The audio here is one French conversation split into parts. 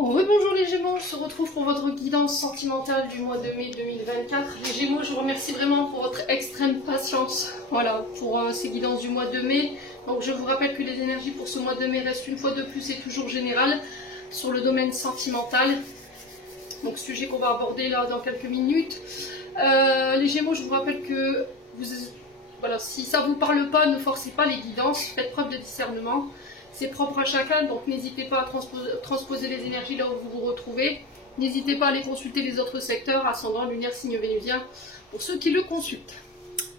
Rebonjour les Gémeaux, on se retrouve pour votre guidance sentimentale du mois de mai 2024. Les Gémeaux, je vous remercie vraiment pour votre extrême patience, voilà, pour ces guidances du mois de mai. Donc je vous rappelle que les énergies pour ce mois de mai restent une fois de plus et toujours générales sur le domaine sentimental. Donc sujet qu'on va aborder là dans quelques minutes. Les Gémeaux, je vous rappelle que voilà, si ça ne vous parle pas, ne forcez pas les guidances, faites preuve de discernement. C'est propre à chacun, donc n'hésitez pas à transposer les énergies là où vous vous retrouvez. N'hésitez pas à aller consulter les autres secteurs, ascendant, lunaire, signe vénusien, pour ceux qui le consultent.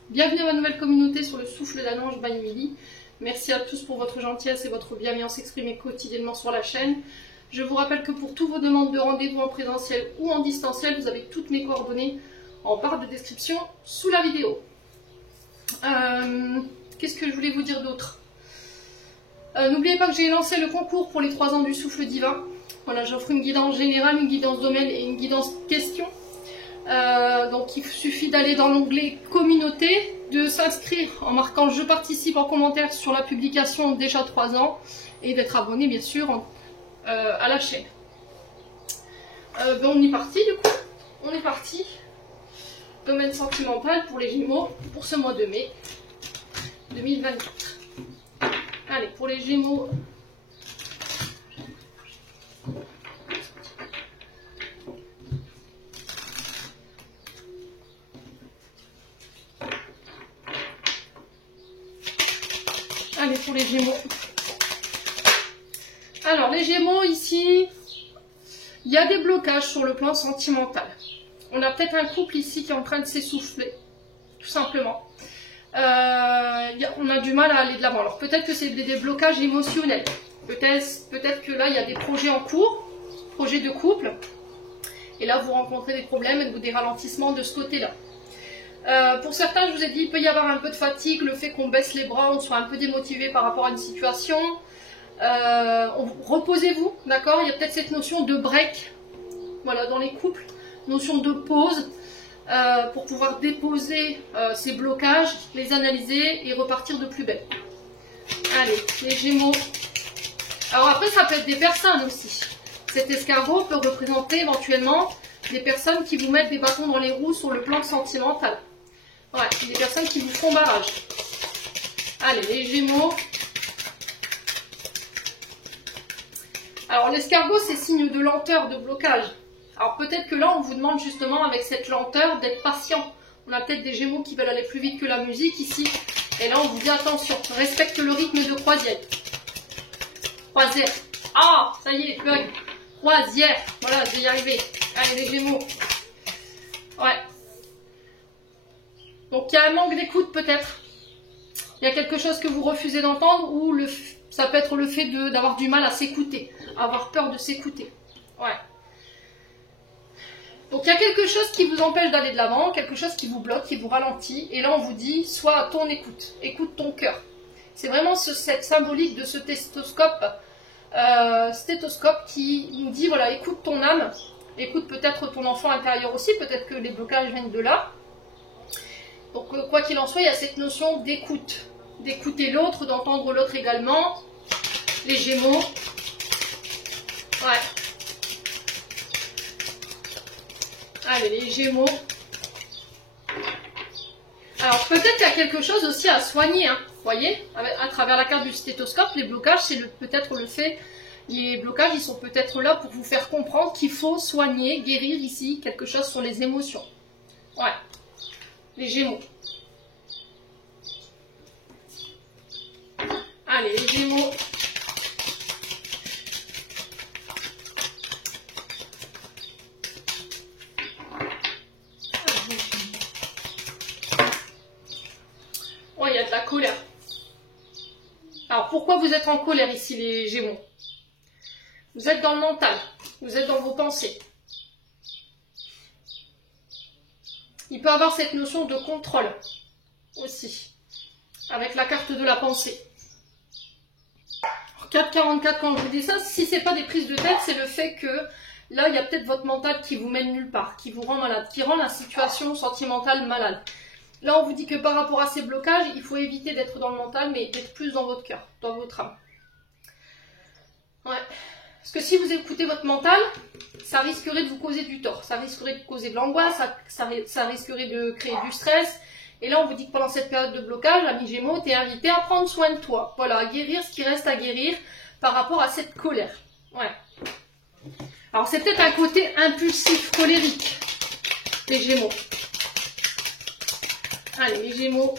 Bienvenue à ma nouvelle communauté sur le souffle d'un ange by Émilie. Merci à tous pour votre gentillesse et votre bienveillance exprimée quotidiennement sur la chaîne. Je vous rappelle que pour toutes vos demandes de rendez-vous en présentiel ou en distanciel, vous avez toutes mes coordonnées en barre de description sous la vidéo. Qu'est-ce que je voulais vous dire d'autre ? N'oubliez pas que j'ai lancé le concours pour les 3 ans du souffle divin. Voilà, j'offre une guidance générale, une guidance domaine et une guidance question. Donc il suffit d'aller dans l'onglet communauté, de s'inscrire en marquant je participe en commentaire sur la publication déjà 3 ans et d'être abonné bien sûr à la chaîne. On est parti du coup, on est parti. Domaine sentimental pour les Gémeaux pour ce mois de mai 2024. Allez, pour les Gémeaux, alors les Gémeaux ici, il y a des blocages sur le plan sentimental. On a peut-être un couple ici qui est en train de s'essouffler, tout simplement. On a du mal à aller de l'avant. Alors peut-être que c'est des blocages émotionnels. Peut-être que là, il y a des projets en cours, projets de couple. Et là, vous rencontrez des problèmes ou des ralentissements de ce côté-là. Pour certains, je vous ai dit, il peut y avoir un peu de fatigue, le fait qu'on baisse les bras, on soit un peu démotivé par rapport à une situation. Reposez-vous, d'accord? Il y a peut-être cette notion de break, voilà, dans les couples. Notion de pause pour pouvoir déposer ces blocages, les analyser et repartir de plus belle. Allez, les Gémeaux. Alors après, ça peut être des personnes aussi. Cet escargot peut représenter éventuellement des personnes qui vous mettent des bâtons dans les roues sur le plan sentimental. Ouais, des personnes qui vous font barrage. Allez, les Gémeaux. Alors l'escargot, c'est signe de lenteur, de blocage. Alors peut-être que là, on vous demande justement avec cette lenteur d'être patient. On a peut-être des Gémeaux qui veulent aller plus vite que la musique ici. Et là, on vous dit attention, respecte le rythme de croisière. Croisière. Ah, ça y est, bug. Croisière. Voilà, je vais y arriver. Allez, les Gémeaux. Ouais. Donc il y a un manque d'écoute peut-être. Il y a quelque chose que vous refusez d'entendre ou ça peut être le fait d'avoir du mal à s'écouter. Avoir peur de s'écouter. Ouais. Donc il y a quelque chose qui vous empêche d'aller de l'avant, quelque chose qui vous bloque, qui vous ralentit. Et là on vous dit, sois à ton écoute, écoute ton cœur. C'est vraiment cette symbolique de ce stéthoscope qui nous dit, voilà, écoute ton âme, écoute peut-être ton enfant intérieur aussi, peut-être que les blocages viennent de là. Donc quoi qu'il en soit, il y a cette notion d'écoute, d'écouter l'autre, d'entendre l'autre également. Les Gémeaux. Ouais. Allez, les Gémeaux. Alors, peut-être qu'il y a quelque chose aussi à soigner, hein. Vous voyez, à travers la carte du stéthoscope, les blocages, c'est peut-être le fait... Les blocages, ils sont peut-être là pour vous faire comprendre qu'il faut soigner, guérir ici, quelque chose sur les émotions. Ouais. Les Gémeaux. Allez, les Gémeaux. Oh, il y a de la colère. Alors, pourquoi vous êtes en colère ici, les Gémeaux? Vous êtes dans le mental. Vous êtes dans vos pensées. Il peut y avoir cette notion de contrôle aussi, avec la carte de la pensée. 4,44, quand je vous dis ça, si ce n'est pas des prises de tête, c'est le fait que là, il y a peut-être votre mental qui vous mène nulle part, qui vous rend malade, qui rend la situation sentimentale malade. Là, on vous dit que par rapport à ces blocages, il faut éviter d'être dans le mental, mais d'être plus dans votre cœur, dans votre âme. Ouais. Parce que si vous écoutez votre mental, ça risquerait de vous causer du tort, ça risquerait de causer de l'angoisse, ça risquerait de créer du stress. Et là, on vous dit que pendant cette période de blocage, ami Gémeaux, tu es invité à prendre soin de toi. Voilà, à guérir ce qui reste à guérir par rapport à cette colère. Ouais. Alors, c'est peut-être un côté impulsif, colérique, les Gémeaux. Allez, les Gémeaux.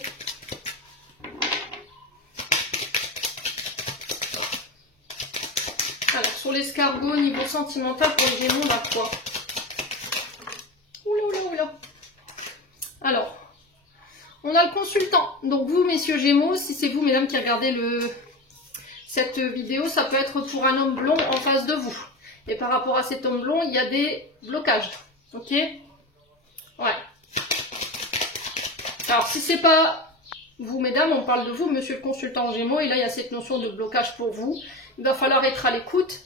Alors, sur l'escargot, niveau sentimental, pour les Gémeaux, on a quoi? Oula, oula, oula. Alors, on a le consultant. Donc, vous, messieurs Gémeaux, si c'est vous, mesdames, qui regardez cette vidéo, ça peut être pour un homme blond en face de vous. Et par rapport à cet homme blond, il y a des blocages. Ok? Ouais. Alors, si c'est pas vous, mesdames, on parle de vous, monsieur le consultant Gémeaux, et là, il y a cette notion de blocage pour vous. Il va falloir être à l'écoute,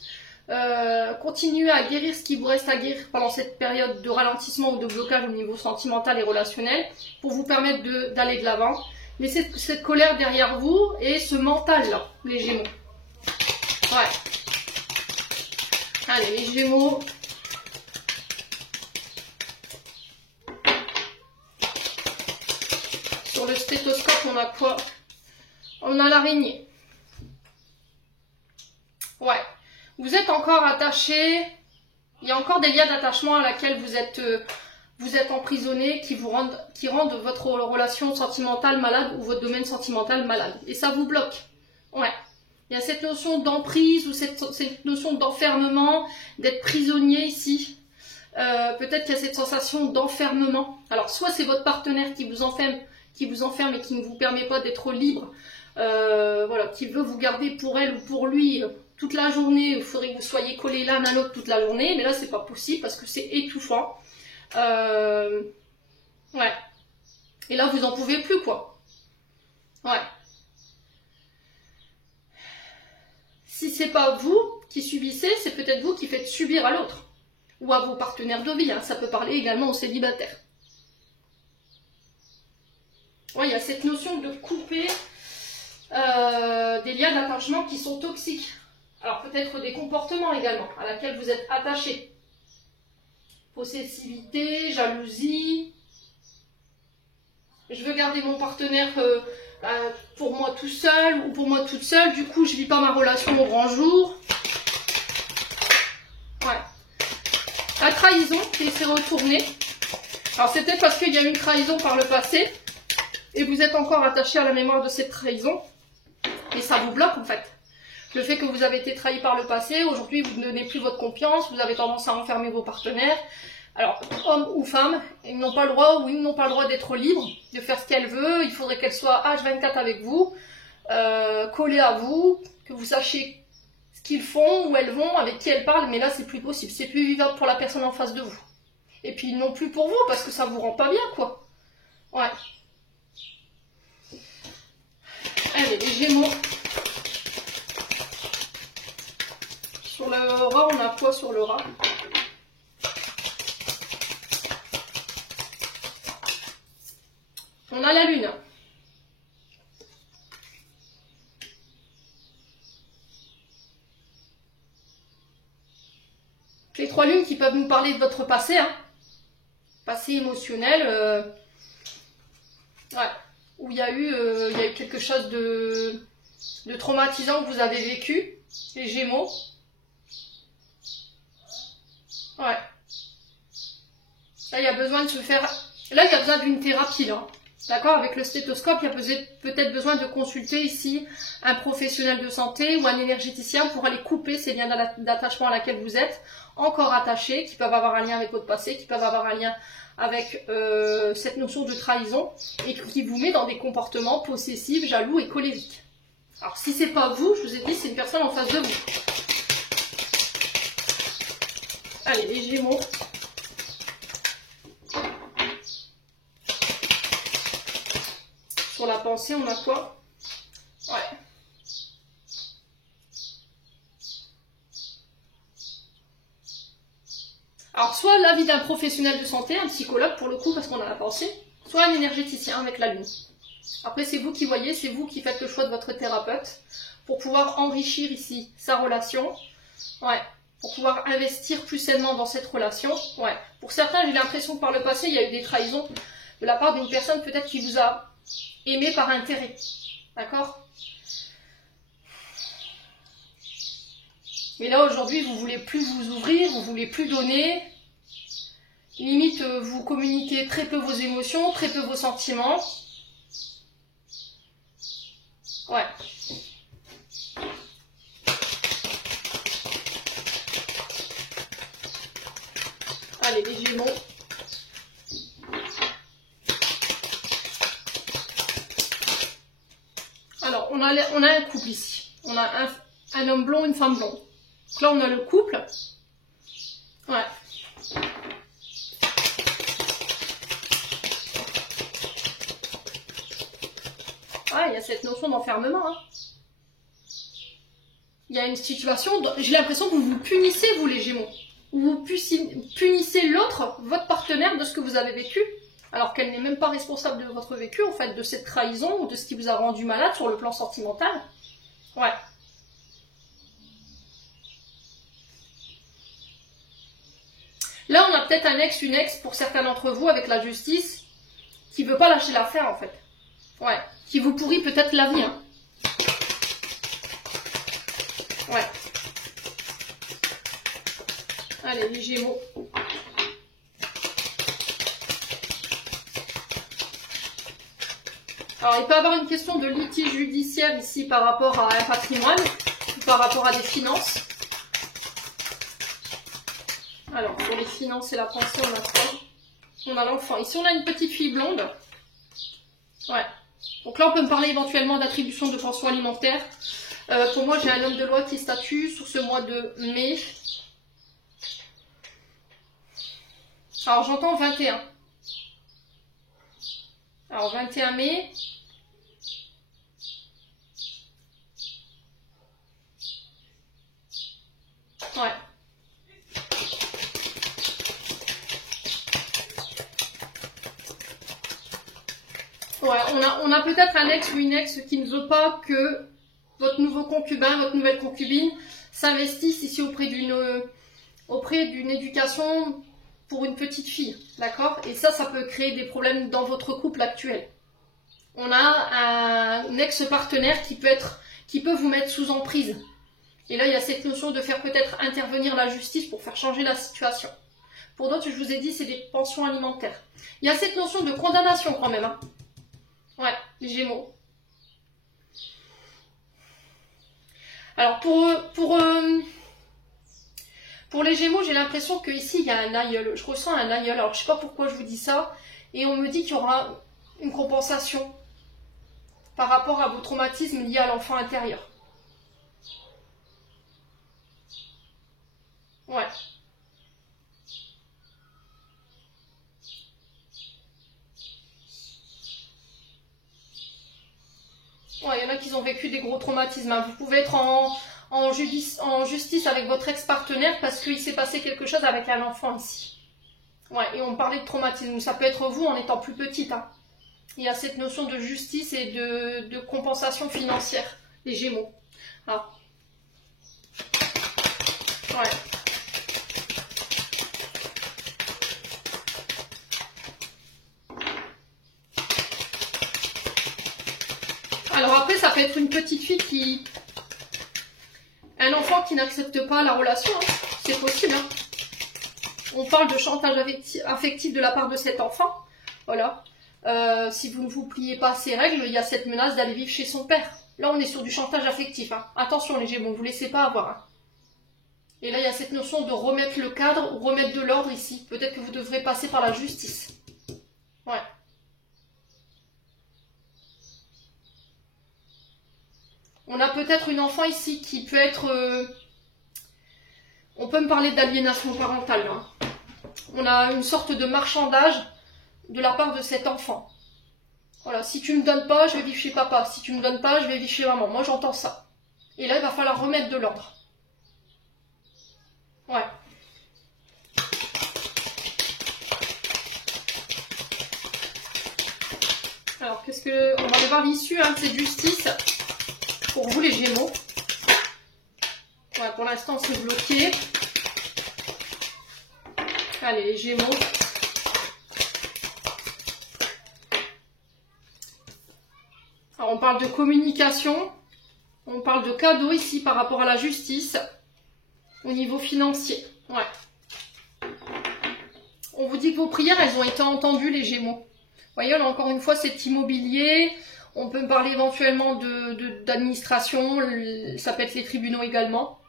continuer à guérir ce qui vous reste à guérir pendant cette période de ralentissement ou de blocage au niveau sentimental et relationnel pour vous permettre d'aller de l'avant. Laissez cette colère derrière vous et ce mental-là, les Gémeaux. Ouais. Allez, les Gémeaux. Sur le stéthoscope, on a quoi? On a l'araignée. Ouais, vous êtes encore attaché, il y a encore des liens d'attachement à laquelle vous êtes emprisonné qui rendent votre relation sentimentale malade ou votre domaine sentimental malade. Et ça vous bloque. Ouais. Il y a cette notion d'emprise ou cette notion d'enfermement, d'être prisonnier ici. Peut-être qu'il y a cette sensation d'enfermement. Alors, soit c'est votre partenaire qui vous enferme et qui ne vous permet pas d'être libre, voilà, qui veut vous garder pour elle ou pour lui toute la journée, il faudrait que vous soyez collés l'un à l'autre toute la journée, mais là c'est pas possible parce que c'est étouffant. Ouais. Et là vous en pouvez plus quoi. Ouais. Si c'est pas vous qui subissez, c'est peut-être vous qui faites subir à l'autre. Ou à vos partenaires de vie, hein. Ça peut parler également aux célibataires. Ouais, il y a cette notion de couper des liens d'attachement qui sont toxiques. Alors peut-être des comportements également, à laquelle vous êtes attaché. Possessivité, jalousie. Je veux garder mon partenaire pour moi tout seul ou pour moi toute seule. Du coup, je vis pas ma relation au grand jour. Ouais. La trahison qui s'est retournée. Alors c'est peut-être parce qu'il y a eu une trahison par le passé. Et vous êtes encore attaché à la mémoire de cette trahison. Et ça vous bloque en fait. Le fait que vous avez été trahi par le passé, aujourd'hui vous ne donnez plus votre confiance, vous avez tendance à enfermer vos partenaires. Alors, hommes ou femmes, ils n'ont pas le droit ou ils n'ont pas le droit d'être libres, de faire ce qu'elles veulent. Il faudrait qu'elles soient H24 avec vous, collées à vous, que vous sachiez ce qu'ils font, où elles vont, avec qui elles parlent. Mais là, c'est plus possible. C'est plus vivable pour la personne en face de vous. Et puis non plus pour vous, parce que ça vous rend pas bien, quoi. Ouais. Allez, les Gémeaux. Sur le rat, on a quoi sur le rat? On a la lune. Les trois lunes qui peuvent nous parler de votre passé, hein. Passé émotionnel, ouais, où il y a eu quelque chose de traumatisant que vous avez vécu, les Gémeaux. Ouais. Là, il y a besoin de se faire... Là, il y a besoin d'une thérapie, là. D'accord? Avec le stéthoscope, il y a peut-être besoin de consulter ici un professionnel de santé ou un énergéticien pour aller couper ces liens d'attachement à laquelle vous êtes encore attachés, qui peuvent avoir un lien avec votre passé, qui peuvent avoir un lien avec cette notion de trahison et qui vous met dans des comportements possessifs, jaloux et colériques. Alors, si c'est pas vous, je vous ai dit, c'est une personne en face de vous. Allez, les Gémeaux. Sur la pensée, on a quoi? Ouais. Alors, soit l'avis d'un professionnel de santé, un psychologue pour le coup, parce qu'on a la pensée, soit un énergéticien avec la lune. Après, c'est vous qui voyez, c'est vous qui faites le choix de votre thérapeute pour pouvoir enrichir ici sa relation. Ouais. pour pouvoir investir plus sainement dans cette relation. Ouais. Pour certains, j'ai l'impression que par le passé, il y a eu des trahisons de la part d'une personne peut-être qui vous a aimé par intérêt. D'accord? Mais là, aujourd'hui, vous voulez plus vous ouvrir, vous voulez plus donner. Limite, vous communiquez très peu vos émotions, très peu vos sentiments. Ouais. Allez, les Gémeaux. Alors, on a un couple ici. On a un homme blond, une femme blonde. Donc là, on a le couple. Ouais. Ah, il y a cette notion d'enfermement. Hein. Il y a une situation, j'ai l'impression que vous vous punissez, vous les Gémeaux. Vous punissez l'autre, votre partenaire, de ce que vous avez vécu, alors qu'elle n'est même pas responsable de votre vécu, en fait, de cette trahison ou de ce qui vous a rendu malade sur le plan sentimental. Ouais. Là, on a peut-être un ex, une ex, pour certains d'entre vous, avec la justice, qui ne veut pas lâcher l'affaire, en fait. Ouais. Qui vous pourrit peut-être la vie, hein. Ouais. Allez, les Gémeaux. Alors, il peut y avoir une question de litige judiciaire ici par rapport à un patrimoine, ou par rapport à des finances. Alors, pour les finances et la pension, on a quoi? On a l'enfant. Ici, on a une petite fille blonde. Ouais. Donc là, on peut me parler éventuellement d'attribution de pension alimentaire. Pour moi, j'ai un homme de loi qui statue sur ce mois de mai. Alors, j'entends 21. Alors, 21 mai. Ouais. Ouais, on a peut-être un ex ou une ex qui ne veut pas que votre nouveau concubin, votre nouvelle concubine s'investisse ici auprès d'une éducation pour une petite fille, d'accord? Et ça peut créer des problèmes dans votre couple actuel. On a un ex-partenaire qui peut vous mettre sous emprise. Et là, il y a cette notion de faire peut-être intervenir la justice pour faire changer la situation. Pour d'autres, je vous ai dit, c'est des pensions alimentaires. Il y a cette notion de condamnation quand même, hein. Ouais, les Gémeaux. Alors, pour les Gémeaux, j'ai l'impression qu'ici, il y a un aïeul. Je ressens un aïeul. Alors, je ne sais pas pourquoi je vous dis ça. Et on me dit qu'il y aura une compensation par rapport à vos traumatismes liés à l'enfant intérieur. Ouais. Ouais, il y en a qui ont vécu des gros traumatismes. Hein. Vous pouvez être en justice avec votre ex-partenaire parce qu'il s'est passé quelque chose avec un enfant ici. Ouais, et on parlait de traumatisme. Ça peut être vous en étant plus petite. Hein. Il y a cette notion de justice et de compensation financière, les Gémeaux. Ah. Ouais. Alors après, ça peut être une petite fille un enfant qui n'accepte pas la relation, hein. C'est possible. Hein. On parle de chantage affectif de la part de cet enfant. Voilà. Si vous ne vous pliez pas à ces règles, il y a cette menace d'aller vivre chez son père. Là, on est sur du chantage affectif. Hein. Attention les Gémeaux, ne vous laissez pas avoir. Hein. Et là, il y a cette notion de remettre le cadre ou remettre de l'ordre ici. Peut-être que vous devrez passer par la justice. Ouais. On a peut-être une enfant ici qui peut être... on peut me parler d'aliénation parentale. Hein. On a une sorte de marchandage de la part de cet enfant. Voilà, si tu me donnes pas, je vais vivre chez papa. Si tu me donnes pas, je vais vivre chez maman. Moi, j'entends ça. Et là, il va falloir remettre de l'ordre. Ouais. Alors, on va aller voir l'issue de cette justice. Pour vous les Gémeaux. Ouais, pour l'instant c'est bloqué. Allez, les Gémeaux. Alors, on parle de communication. On parle de cadeaux ici par rapport à la justice. Au niveau financier. Ouais. On vous dit que vos prières, elles ont été entendues, les Gémeaux. Vous voyez, là, encore une fois, c'est immobilier. On peut parler éventuellement d'administration. Ça peut être les tribunaux également.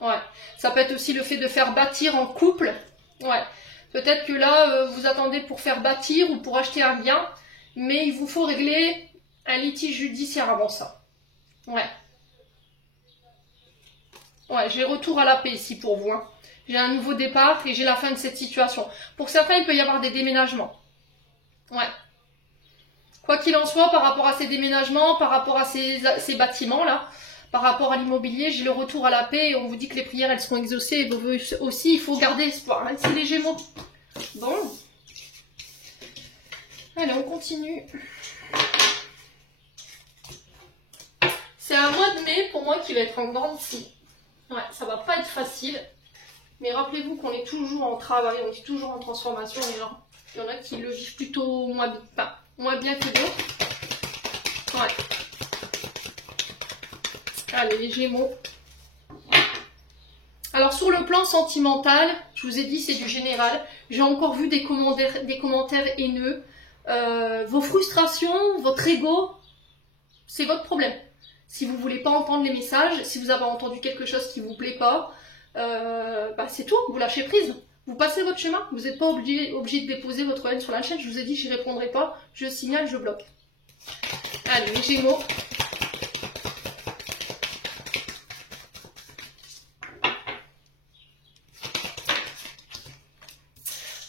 Ouais. Ça peut être aussi le fait de faire bâtir en couple. Ouais. Peut-être que là, vous attendez pour faire bâtir ou pour acheter un bien. Mais il vous faut régler un litige judiciaire avant ça. Ouais. Ouais, j'ai retour à la paix ici pour vous. Hein. J'ai un nouveau départ et j'ai la fin de cette situation. Pour certains, il peut y avoir des déménagements. Ouais. Quoi qu'il en soit, par rapport à ces déménagements, par rapport à ces bâtiments-là, par rapport à l'immobilier, j'ai le retour à la paix et on vous dit que les prières, elles seront exaucées. Et vos vœux aussi, il faut garder espoir. Hein, c'est les Gémeaux. Bon. Allez, on continue. C'est un mois de mai pour moi qui va être en grande scie. Ouais, ça va pas être facile. Mais rappelez-vous qu'on est toujours en travail, on est toujours en transformation, les gens. Il y en a qui le vivent plutôt moins bien que d'autres. Ouais. Allez, les Gémeaux. Alors, sur le plan sentimental, je vous ai dit, c'est du général. J'ai encore vu des commentaires haineux. Vos frustrations, votre ego, c'est votre problème. Si vous ne voulez pas entendre les messages, si vous avez entendu quelque chose qui ne vous plaît pas, c'est tout, vous lâchez prise. Vous passez votre chemin, vous n'êtes pas obligé de déposer votre haine sur la chaîne. Je vous ai dit, je n'y répondrai pas, je signale, je bloque. Allez, les Gémeaux.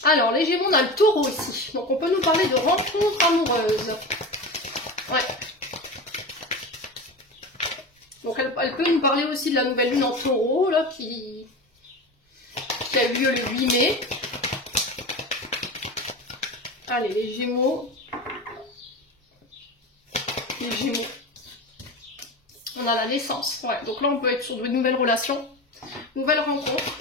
Alors, les Gémeaux, on a le Taureau ici. Donc, on peut nous parler de rencontres amoureuses. Ouais. Donc, elle peut nous parler aussi de la nouvelle lune en Taureau, là, qui a eu lieu le 8 mai. Allez, les Gémeaux. Les Gémeaux. On a la naissance. Ouais. Donc là, on peut être sur de nouvelles relations, nouvelles rencontres.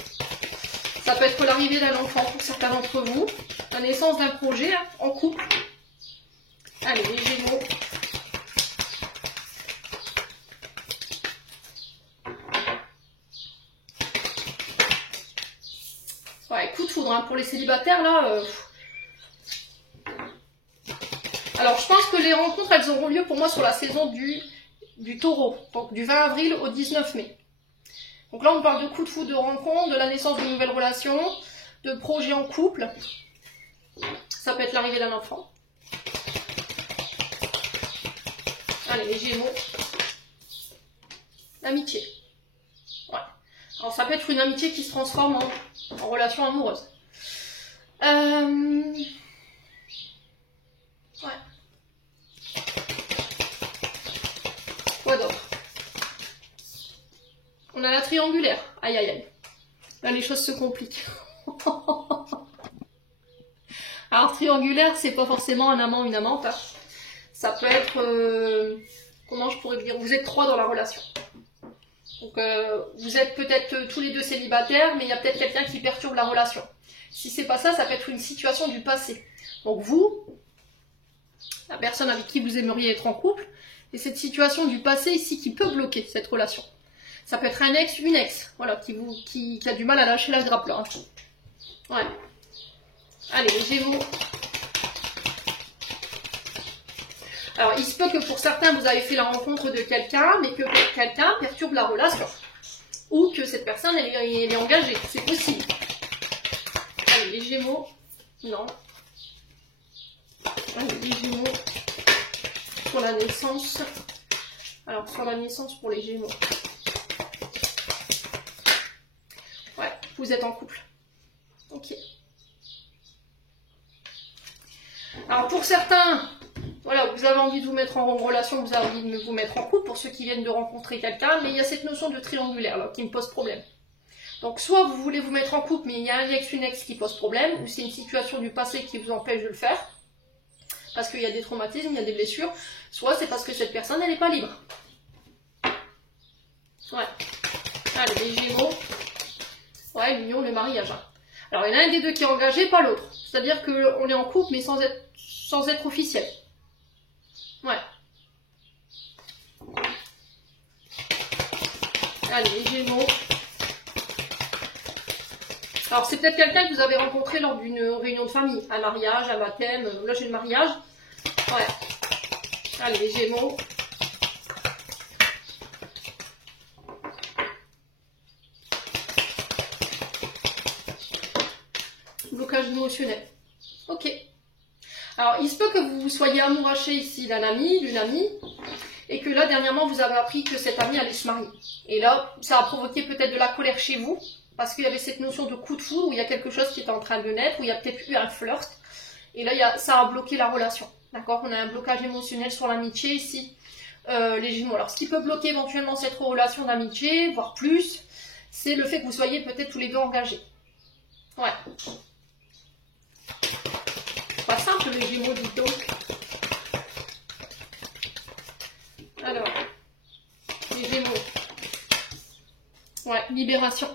Ça peut être l'arrivée d'un enfant pour certains d'entre vous, la naissance d'un projet hein, en couple. Allez, les Gémeaux. Ouais, coup de foudre hein, pour les célibataires là. Alors, je pense que les rencontres, elles auront lieu pour moi sur la saison du Taureau, donc du 20 avril au 19 mai. Donc là, on parle de coup de foudre, de rencontre, de la naissance d'une nouvelle relation, de projets en couple. Ça peut être l'arrivée d'un enfant. Allez, les Gémeaux. L'amitié. Ouais. Alors, ça peut être une amitié qui se transforme en relation amoureuse. Ouais. Quoi d'autre? On a la triangulaire. Aïe, aïe, aïe. Là, les choses se compliquent. Alors, triangulaire, c'est pas forcément un amant, une amante. Hein. Ça peut être... comment je pourrais dire? Vous êtes trois dans la relation. Donc, vous êtes peut-être tous les deux célibataires, mais il y a peut-être quelqu'un qui perturbe la relation. Si c'est pas ça, ça peut être une situation du passé. Donc, vous, la personne avec qui vous aimeriez être en couple, et cette situation du passé ici qui peut bloquer cette relation. Ça peut être un ex, une ex, voilà, qui a du mal à lâcher la grappe là. Hein. Ouais. Allez, les Gémeaux. Alors, il se peut que pour certains, vous avez fait la rencontre de quelqu'un, mais que quelqu'un perturbe la relation. Ou que cette personne, elle est engagée. C'est possible. Allez, les Gémeaux. Non. Allez, les Gémeaux. Pour la naissance. Alors, sur la naissance pour les Gémeaux. Ouais, vous êtes en couple. Ok. Alors, pour certains... Voilà, vous avez envie de vous mettre en relation, vous avez envie de vous mettre en couple pour ceux qui viennent de rencontrer quelqu'un, mais il y a cette notion de triangulaire là qui me pose problème. Donc soit vous voulez vous mettre en couple, mais il y a un ex, une ex qui pose problème, ou c'est une situation du passé qui vous empêche de le faire, parce qu'il y a des traumatismes, il y a des blessures, soit c'est parce que cette personne elle n'est pas libre. Ouais. Allez, les Gémeaux. Ouais, l'union, le mariage. Hein. Alors, il y en a un des deux qui est engagé, pas l'autre. C'est-à-dire qu'on est en couple, mais sans être officiel. Ouais. Allez, les Gémeaux. Alors, c'est peut-être quelqu'un que vous avez rencontré lors d'une réunion de famille. Un mariage, un baptême. Là, j'ai le mariage. Ouais. Allez, les Gémeaux. Blocage émotionnel. Ok. Alors, il se peut que vous soyez amouraché ici d'un ami, d'une amie, et que là, dernièrement, vous avez appris que cette amie allait se marier. Et là, ça a provoqué peut-être de la colère chez vous, parce qu'il y avait cette notion de coup de foudre, où il y a quelque chose qui est en train de naître, où il y a peut-être eu un flirt, et là, ça a bloqué la relation. D'accord? On a un blocage émotionnel sur l'amitié ici, les Gémeaux. Alors, ce qui peut bloquer éventuellement cette relation d'amitié, voire plus, c'est le fait que vous soyez peut-être tous les deux engagés. Ouais. Pas simple les Gémeaux, dites-donc. Alors, les Gémeaux. Ouais, libération.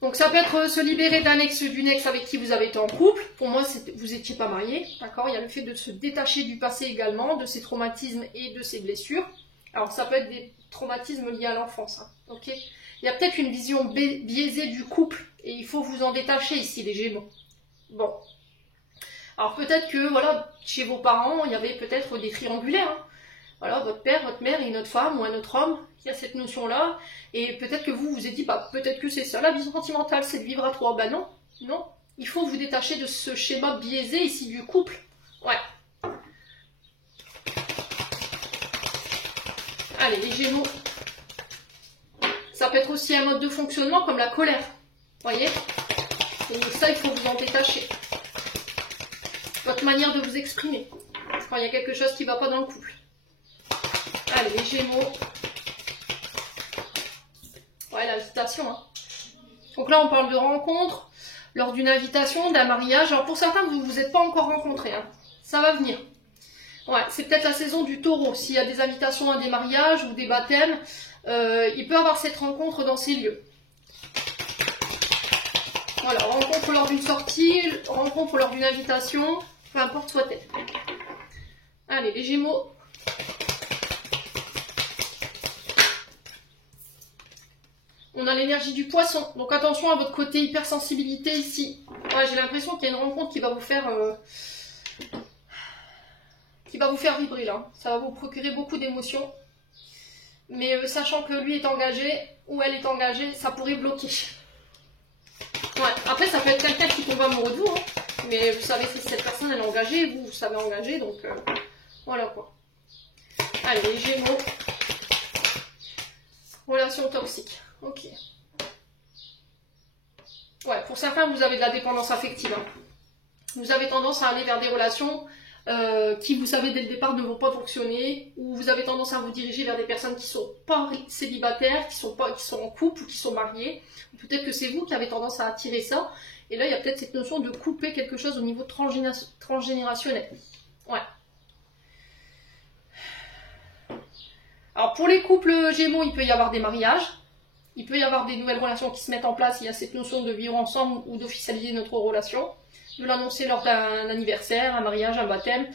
Donc ça peut être se libérer d'un ex, d'une ex avec qui vous avez été en couple. Pour moi, vous n'étiez pas marié, d'accord? Il y a le fait de se détacher du passé également, de ses traumatismes et de ses blessures. Alors ça peut être des traumatismes liés à l'enfance, hein, ok? Il y a peut-être une vision biaisée du couple et il faut vous en détacher ici, les Gémeaux. Bon. Alors peut-être que, voilà, chez vos parents, il y avait peut-être des triangulaires, hein. Voilà, votre père, votre mère et une autre femme ou un autre homme, il y a cette notion-là, et peut-être que vous vous êtes dit, bah, peut-être que c'est ça la vie sentimentale, c'est de vivre à trois. Ben non, non, il faut vous détacher de ce schéma biaisé ici du couple. Ouais. Allez, les Gémeaux. Ça peut être aussi un mode de fonctionnement comme la colère, voyez? Et ça, il faut vous en détacher. Votre manière de vous exprimer, quand il y a quelque chose qui ne va pas dans le couple. Allez, les Gémeaux. Ouais, l'invitation. Hein. Donc là, on parle de rencontre, lors d'une invitation, d'un mariage. Alors pour certains, vous ne vous êtes pas encore rencontrés. Hein. Ça va venir. Ouais, c'est peut-être la saison du taureau. S'il y a des invitations à des mariages ou des baptêmes, il peut y avoir cette rencontre dans ces lieux. Voilà, rencontre lors d'une sortie, rencontre lors d'une invitation, peu importe soit-elle. Allez, les Gémeaux. On a l'énergie du poisson, donc attention à votre côté hypersensibilité ici. Ouais, j'ai l'impression qu'il y a une rencontre qui va vous faire vibrer là. Ça va vous procurer beaucoup d'émotions. Mais sachant que lui est engagé, ou elle est engagée, ça pourrait bloquer. Ouais. Après, ça peut être quelqu'un qui tombe amoureux de vous, hein. Mais vous savez si cette personne elle est engagée, vous savez engager, donc voilà quoi. Allez, les Gémeaux. Relation toxique. Ok. Ouais, pour certains, vous avez de la dépendance affective. Hein. Vous avez tendance à aller vers des relations qui, vous savez, dès le départ ne vont pas fonctionner, ou vous avez tendance à vous diriger vers des personnes qui sont pas célibataires, qui sont en couple ou qui sont mariées. Peut-être que c'est vous qui avez tendance à attirer ça. Et là, il y a peut-être cette notion de couper quelque chose au niveau transgénérationnel. Ouais. Alors, pour les couples Gémeaux, il peut y avoir des mariages. Il peut y avoir des nouvelles relations qui se mettent en place. Il y a cette notion de vivre ensemble ou d'officialiser notre relation. De l'annoncer lors d'un anniversaire, un mariage, un baptême,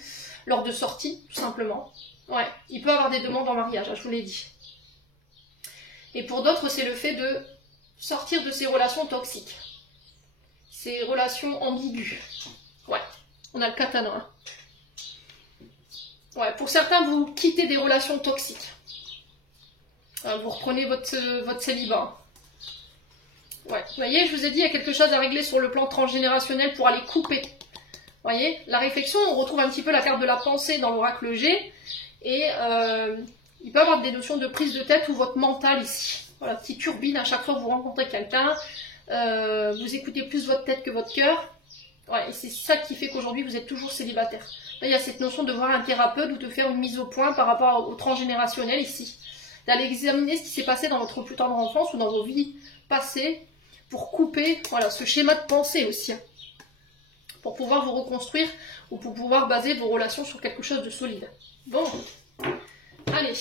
lors de sorties, tout simplement. Ouais, il peut y avoir des demandes en mariage, je vous l'ai dit. Et pour d'autres, c'est le fait de sortir de ces relations toxiques. Ces relations ambiguës. Ouais, on a le katana. Hein. Ouais, pour certains, vous quittez des relations toxiques. Vous reprenez votre célibat. Ouais, vous voyez, je vous ai dit, il y a quelque chose à régler sur le plan transgénérationnel pour aller couper. Vous voyez, la réflexion, on retrouve un petit peu la carte de la pensée dans l'oracle G. Et il peut y avoir des notions de prise de tête ou votre mental ici. Voilà, qui turbine à chaque fois que vous rencontrez quelqu'un. Vous écoutez plus votre tête que votre cœur. Ouais, et c'est ça qui fait qu'aujourd'hui, vous êtes toujours célibataire. Là, il y a cette notion de voir un thérapeute ou de faire une mise au point par rapport au transgénérationnel ici. D'aller examiner ce qui s'est passé dans votre plus tendre enfance ou dans vos vies passées pour couper voilà, ce schéma de pensée aussi. Pour pouvoir vous reconstruire ou pour pouvoir baser vos relations sur quelque chose de solide. Bon, allez.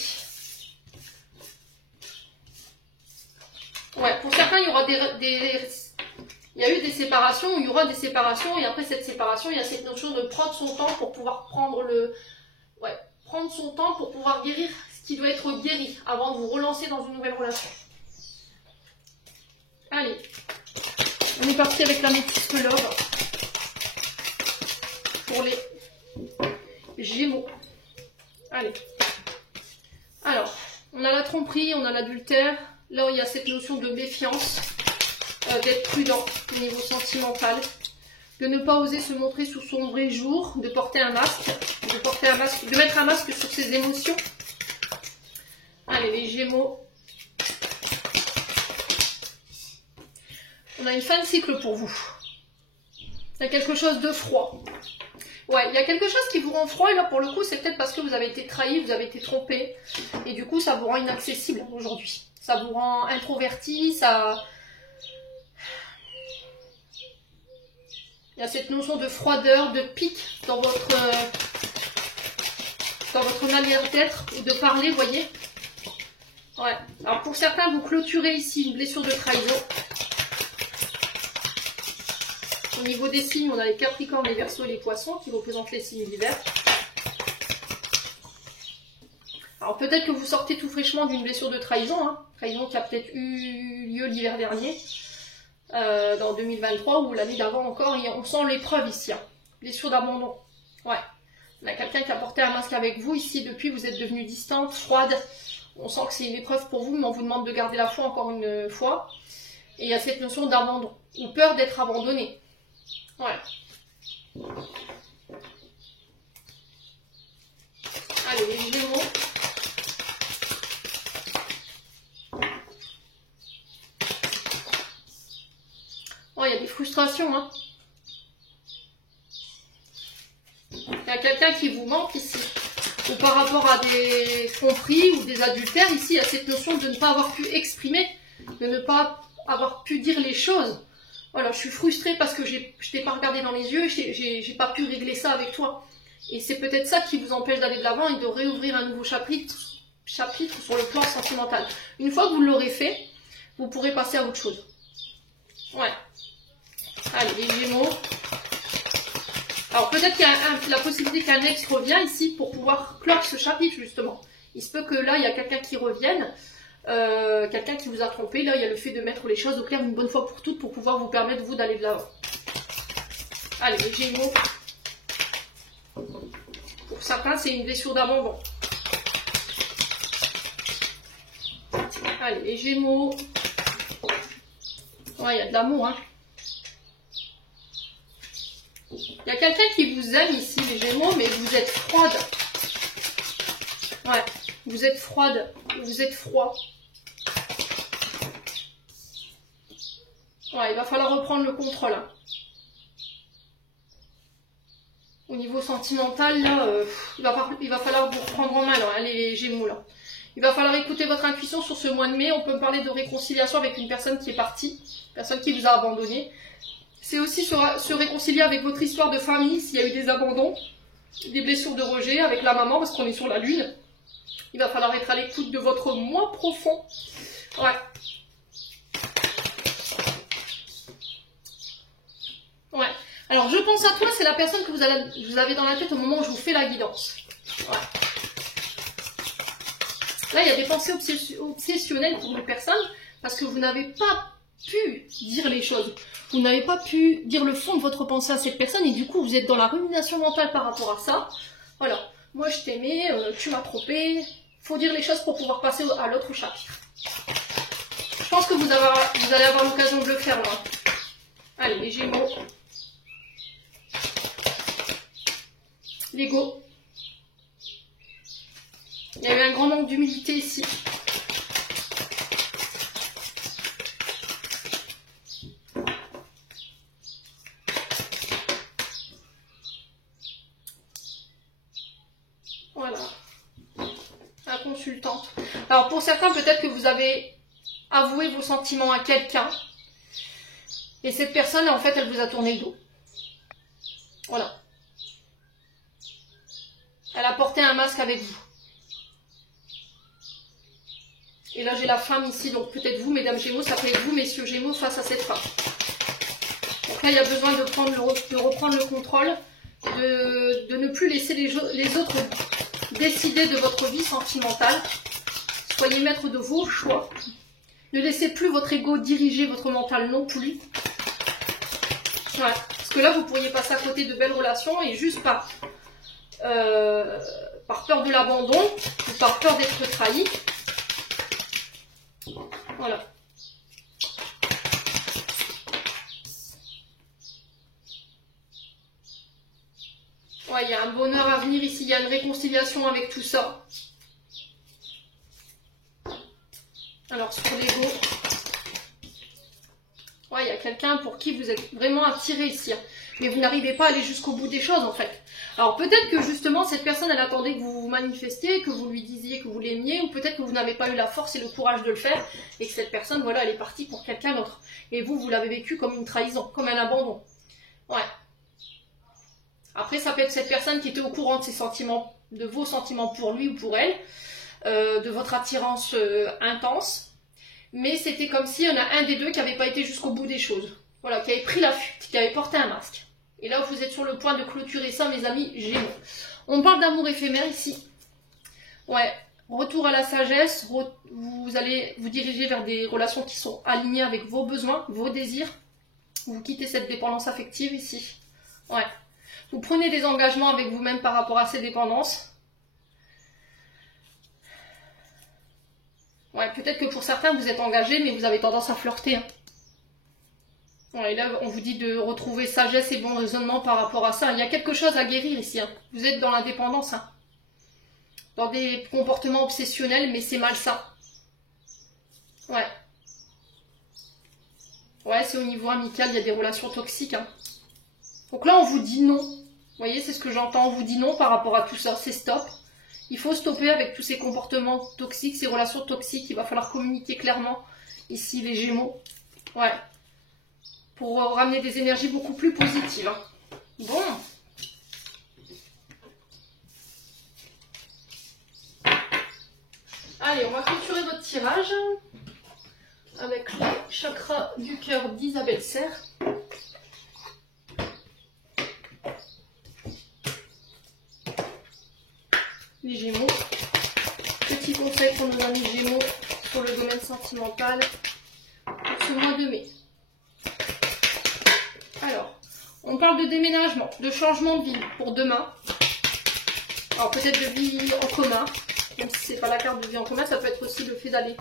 Ouais, pour certains, il y aura il y a eu des séparations, il y aura des séparations, et après cette séparation, il y a cette notion de prendre son temps pour pouvoir prendre son temps pour pouvoir guérir ce qui doit être guéri avant de vous relancer dans une nouvelle relation. Allez, on est parti avec la métisse Love pour les Gémeaux. Allez. Alors, on a la tromperie, on a l'adultère. Là, il y a cette notion de méfiance, d'être prudent au niveau sentimental, de ne pas oser se montrer sous son vrai jour, de porter un masque, de mettre un masque sur ses émotions. Allez, les Gémeaux. On a une fin de cycle pour vous. Il y a quelque chose de froid. Ouais, il y a quelque chose qui vous rend froid, et là, pour le coup, c'est peut-être parce que vous avez été trahi, vous avez été trompé, et du coup, ça vous rend inaccessible aujourd'hui. Ça vous rend introverti, ça... Il y a cette notion de froideur, de pic dans votre manière d'être ou de parler, vous voyez. Ouais. Alors, pour certains, vous clôturez ici une blessure de trahison. Au niveau des signes, on a les Capricornes, les Verseaux et les Poissons qui représentent les signes d'hiver. Alors peut-être que vous sortez tout fraîchement d'une blessure de trahison, hein. Trahison qui a peut-être eu lieu l'hiver dernier, dans 2023 ou l'année d'avant encore, et on sent l'épreuve ici, hein. Blessure d'abandon. Ouais. On a quelqu'un qui a porté un masque avec vous ici, depuis vous êtes devenue distante, froide. On sent que c'est une épreuve pour vous, mais on vous demande de garder la foi encore une fois. Et il y a cette notion d'abandon, ou peur d'être abandonné. Ouais. Allez, les Gémeaux. Oh, il y a des frustrations, hein. Il y a quelqu'un qui vous manque ici. Ou par rapport à des tromperies ou des adultères, ici, il y a cette notion de ne pas avoir pu exprimer, de ne pas avoir pu dire les choses. Voilà, je suis frustrée parce que je t'ai pas regardé dans les yeux, j'ai pas pu régler ça avec toi. Et c'est peut-être ça qui vous empêche d'aller de l'avant et de réouvrir un nouveau chapitre sur le plan sentimental. Une fois que vous l'aurez fait, vous pourrez passer à autre chose. Ouais. Allez, les Gémeaux. Alors peut-être qu'il y a la possibilité qu'un ex revienne ici pour pouvoir clore ce chapitre justement. Il se peut que là, il y a quelqu'un qui revienne. Quelqu'un qui vous a trompé, là il y a le fait de mettre les choses au clair une bonne fois pour toutes pour pouvoir vous permettre vous d'aller de l'avant. Allez, les Gémeaux. Pour certains, c'est une blessure d'abandon. Allez, les Gémeaux. Ouais, il y a de l'amour, hein. Il y a quelqu'un qui vous aime ici, les Gémeaux, mais vous êtes froide. Ouais, vous êtes froide, vous êtes froid. Ouais, il va falloir reprendre le contrôle, hein. Au niveau sentimental, là, il va falloir vous reprendre en main, là, hein, les Gémeaux, là. Il va falloir écouter votre intuition sur ce mois de mai. On peut me parler de réconciliation avec une personne qui est partie, personne qui vous a abandonné. C'est aussi se réconcilier avec votre histoire de famille, s'il y a eu des abandons, des blessures de rejet avec la maman, parce qu'on est sur la lune. Il va falloir être à l'écoute de votre moi profond. Ouais. Ouais. Alors, je pense à toi, c'est la personne que vous avez dans la tête au moment où je vous fais la guidance. Ouais. Là, il y a des pensées obsessionnelles pour les personnes, parce que vous n'avez pas pu dire les choses. Vous n'avez pas pu dire le fond de votre pensée à cette personne, et du coup, vous êtes dans la rumination mentale par rapport à ça. Voilà. Moi, je t'aimais, tu m'as trompé. Faut dire les choses pour pouvoir passer à l'autre chapitre. Je pense que vous allez avoir l'occasion de le faire, là. Allez, les Gémeaux. L'ego. Il y a eu un grand manque d'humilité ici. Voilà. La consultante. Alors pour certains, peut-être que vous avez avoué vos sentiments à quelqu'un. Et cette personne, en fait, elle vous a tourné le dos. Voilà. Elle a porté un masque avec vous. Et là, j'ai la femme ici, donc peut-être vous, mesdames Gémeaux, ça peut être vous, messieurs Gémeaux, face à cette femme. Donc là, il y a besoin de reprendre le contrôle, de ne plus laisser les autres décider de votre vie sentimentale. Soyez maître de vos choix. Ne laissez plus votre ego diriger votre mental non plus. Voilà. Parce que là, vous pourriez passer à côté de belles relations et juste par peur de l'abandon ou par peur d'être trahi. Voilà. Ouais, il y a un bonheur à venir ici, il y a une réconciliation avec tout ça. Alors, sur l'ego, ouais, il y a quelqu'un pour qui vous êtes vraiment attiré ici. Mais vous n'arrivez pas à aller jusqu'au bout des choses, en fait. Alors, peut-être que justement, cette personne, elle attendait que vous vous manifestiez, que vous lui disiez que vous l'aimiez, ou peut-être que vous n'avez pas eu la force et le courage de le faire, et que cette personne, voilà, elle est partie pour quelqu'un d'autre. Et vous, vous l'avez vécu comme une trahison, comme un abandon. Ouais. Après, ça peut être cette personne qui était au courant de ses sentiments, de vos sentiments pour lui ou pour elle, de votre attirance intense, mais c'était comme s'il y en a un des deux qui n'avait pas été jusqu'au bout des choses. Voilà, qui avait pris la fuite, qui avait porté un masque. Et là, vous êtes sur le point de clôturer ça, mes amis Gémeaux. On parle d'amour éphémère ici. Ouais, retour à la sagesse, vous allez vous diriger vers des relations qui sont alignées avec vos besoins, vos désirs. Vous quittez cette dépendance affective ici. Ouais. Vous prenez des engagements avec vous-même par rapport à ces dépendances. Ouais, peut-être que pour certains, vous êtes engagés, mais vous avez tendance à flirter. Hein. Ouais, et là, on vous dit de retrouver sagesse et bon raisonnement par rapport à ça. Il y a quelque chose à guérir ici. Hein. Vous êtes dans l'indépendance. Hein. Dans des comportements obsessionnels, mais c'est malsain. Ouais. Ouais, c'est au niveau amical, il y a des relations toxiques. Hein. Donc là, on vous dit non. Vous voyez, c'est ce que j'entends. On vous dit non par rapport à tout ça. C'est stop. Il faut stopper avec tous ces comportements toxiques, ces relations toxiques. Il va falloir communiquer clairement. Ici, les Gémeaux. Ouais. Pour ramener des énergies beaucoup plus positives. Hein. Bon. Allez, on va clôturer votre tirage avec les chakras du cœur d'Isabelle Serre. Les Gémeaux. Petit conseil pour nos amis Gémeaux sur le domaine sentimental pour ce mois de mai. Alors, on parle de déménagement, de changement de vie pour demain. Alors peut-être de vie en commun, même si c'est pas la carte de vie en commun, ça peut être aussi le fait d'aller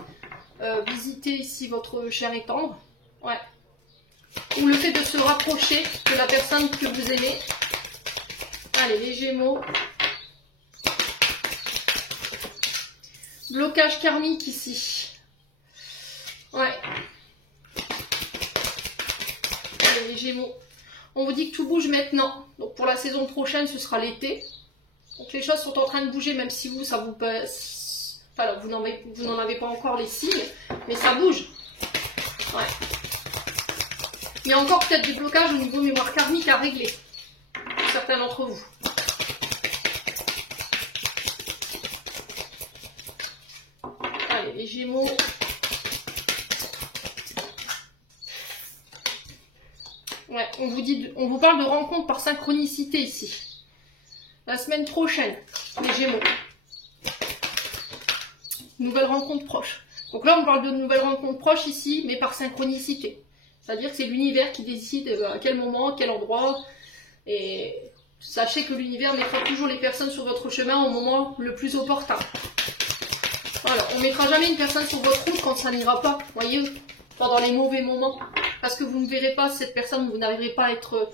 visiter ici votre cher et tendre. Ouais. Ou le fait de se rapprocher de la personne que vous aimez. Allez, les Gémeaux. Blocage karmique ici. Ouais. Allez, les Gémeaux. On vous dit que tout bouge maintenant. Donc pour la saison prochaine, ce sera l'été. Donc les choses sont en train de bouger, même si vous, ça vous passe. Enfin, vous n'en avez pas encore les signes, mais ça bouge. Ouais. Il y a encore peut-être des blocages au niveau mémoire karmique à régler. Pour certains d'entre vous. Allez, les Gémeaux. Ouais, on vous parle de rencontre par synchronicité ici. La semaine prochaine, les Gémeaux. Nouvelle rencontre proche. Donc là, on parle de nouvelles rencontres proches ici, mais par synchronicité. C'est-à-dire que c'est l'univers qui décide à quel moment, quel endroit. Et sachez que l'univers mettra toujours les personnes sur votre chemin au moment le plus opportun. Voilà, on ne mettra jamais une personne sur votre route quand ça n'ira pas, voyez, pendant les mauvais moments. Parce que vous ne verrez pas cette personne, vous n'arriverez pas à être...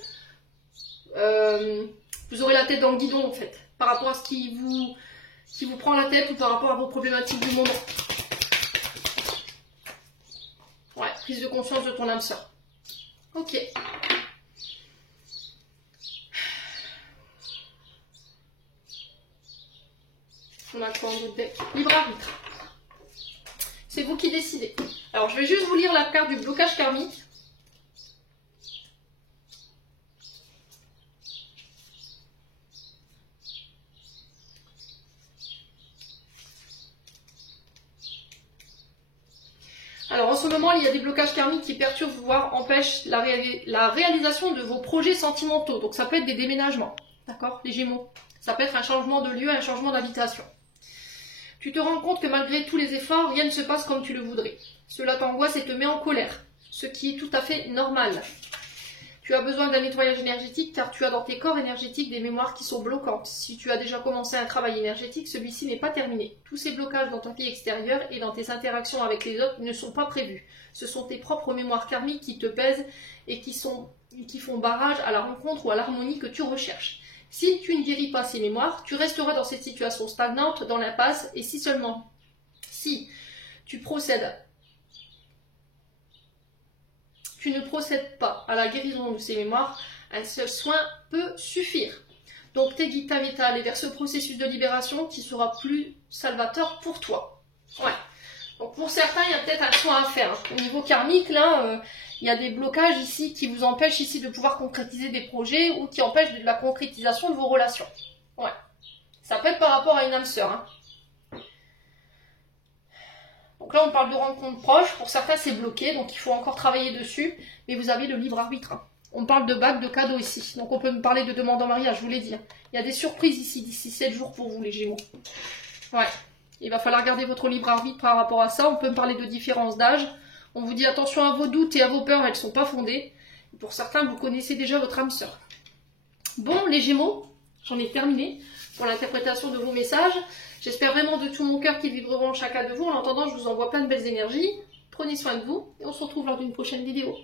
vous aurez la tête dans le guidon, en fait, par rapport à ce qui vous prend la tête ou par rapport à vos problématiques du moment. Ouais, prise de conscience de ton âme sœur. Ok. On a quoi en autre deck? Libre arbitre. C'est vous qui décidez. Alors, je vais juste vous lire la carte du blocage karmique. Alors en ce moment, il y a des blocages karmiques qui perturbent, voire empêchent la réalisation de vos projets sentimentaux. Donc ça peut être des déménagements, d'accord, les Gémeaux. Ça peut être un changement de lieu, un changement d'habitation. Tu te rends compte que malgré tous les efforts, rien ne se passe comme tu le voudrais. Cela t'angoisse et te met en colère, ce qui est tout à fait normal. Tu as besoin d'un nettoyage énergétique car tu as dans tes corps énergétiques des mémoires qui sont bloquantes. Si tu as déjà commencé un travail énergétique, celui-ci n'est pas terminé. Tous ces blocages dans ta vie extérieure et dans tes interactions avec les autres ne sont pas prévus. Ce sont tes propres mémoires karmiques qui te pèsent et qui font barrage à la rencontre ou à l'harmonie que tu recherches. Si tu ne guéris pas ces mémoires, tu resteras dans cette situation stagnante, dans l'impasse, et si seulement, si tu ne procèdes pas à la guérison de ces mémoires, un seul soin peut suffire. Donc tes guides t'invitent à aller vers ce processus de libération qui sera plus salvateur pour toi. Ouais. Donc pour certains, il y a peut-être un soin à faire. Au niveau karmique, là, il y a des blocages ici qui vous empêchent ici de pouvoir concrétiser des projets ou qui empêchent de la concrétisation de vos relations. Ouais. Ça peut être par rapport à une âme sœur. Hein. Donc là, on parle de rencontres proches. Pour certains, c'est bloqué, donc il faut encore travailler dessus. Mais vous avez le libre arbitre. Hein. On parle de bagues, de cadeaux ici. Donc on peut me parler de demande en mariage, je vous l'ai dit. Il y a des surprises ici d'ici 7 jours pour vous, les Gémeaux. Ouais. Il va falloir garder votre libre arbitre par rapport à ça. On peut me parler de différence d'âge. On vous dit attention à vos doutes et à vos peurs, elles ne sont pas fondées. Et pour certains, vous connaissez déjà votre âme sœur. Bon, les Gémeaux, j'en ai terminé pour l'interprétation de vos messages. J'espère vraiment de tout mon cœur qu'ils vibreront chacun de vous. En attendant, je vous envoie plein de belles énergies. Prenez soin de vous et on se retrouve lors d'une prochaine vidéo.